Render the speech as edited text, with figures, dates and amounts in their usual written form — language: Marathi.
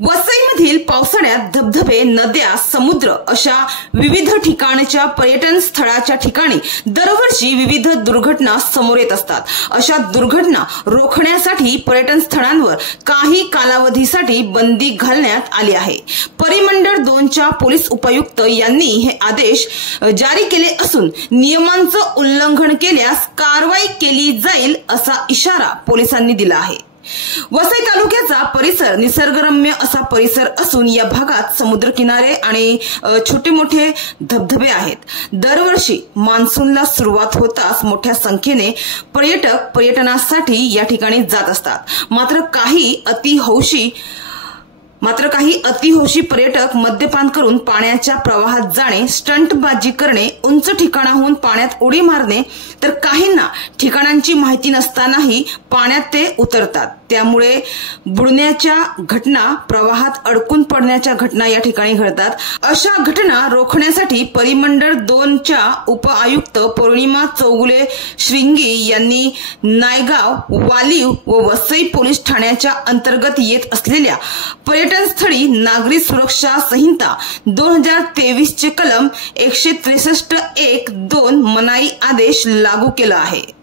वसईमधील पावसाळ्यात धबधबे, नद्या, समुद्र अशा विविध ठिकाणच्या पर्यटन स्थळाच्या ठिकाणी दरवर्षी विविध दुर्घटना समोर येत असतात। अशा दुर्घटना रोखण्यासाठी पर्यटन स्थळांवर काही कालावधीसाठी बंदी घालण्यात आली आहे। परिमंडळ 2च्या पोलीस उपायुक्त यांनी हे आदेश जारी केले असून नियमांचं उल्लंघन केल्यास कारवाई केली जाईल असा इशारा पोलिसांनी दिला आहे। वसई तालुक्याचा परिसर निसर्गरम्य असा परिसर असून या भागात समुद्रकिनारे आणि छोटे मोठे धबधबे आहेत। दरवर्षी मान्सूनला सुरुवात होताच मोठ्या संख्येने पर्यटक पर्यटनासाठी या ठिकाणी जात असतात। मात्र काही अतिहौशी पर्यटक मद्यपान करून पाण्याच्या प्रवाहात जाणे, स्टंटबाजी करणे, उंच ठिकाणाहून पाण्यात उडी मारणे, तर काहींना ठिकाणांची माहिती नसतानाही पाण्यात ते उतरतात। त्यामुळे बुडण्याच्या घटना, प्रवाहात अडकून पडण्याच्या घटना या ठिकाणी घडतात। अशा घटना रोखण्यासाठी परिमंडळ 2च्या उपआयुक्त पौर्णिमा चौगुले श्रींगी यांनी नायगाव, वालीव व वसई पोलीस ठाण्याच्या अंतर्गत येत असलेल्या पर्यटन स्थळी नागरी सुरक्षा संहिता 2023 चे कलम 163(1)(2) मनाई आदेश लागू केला आहे।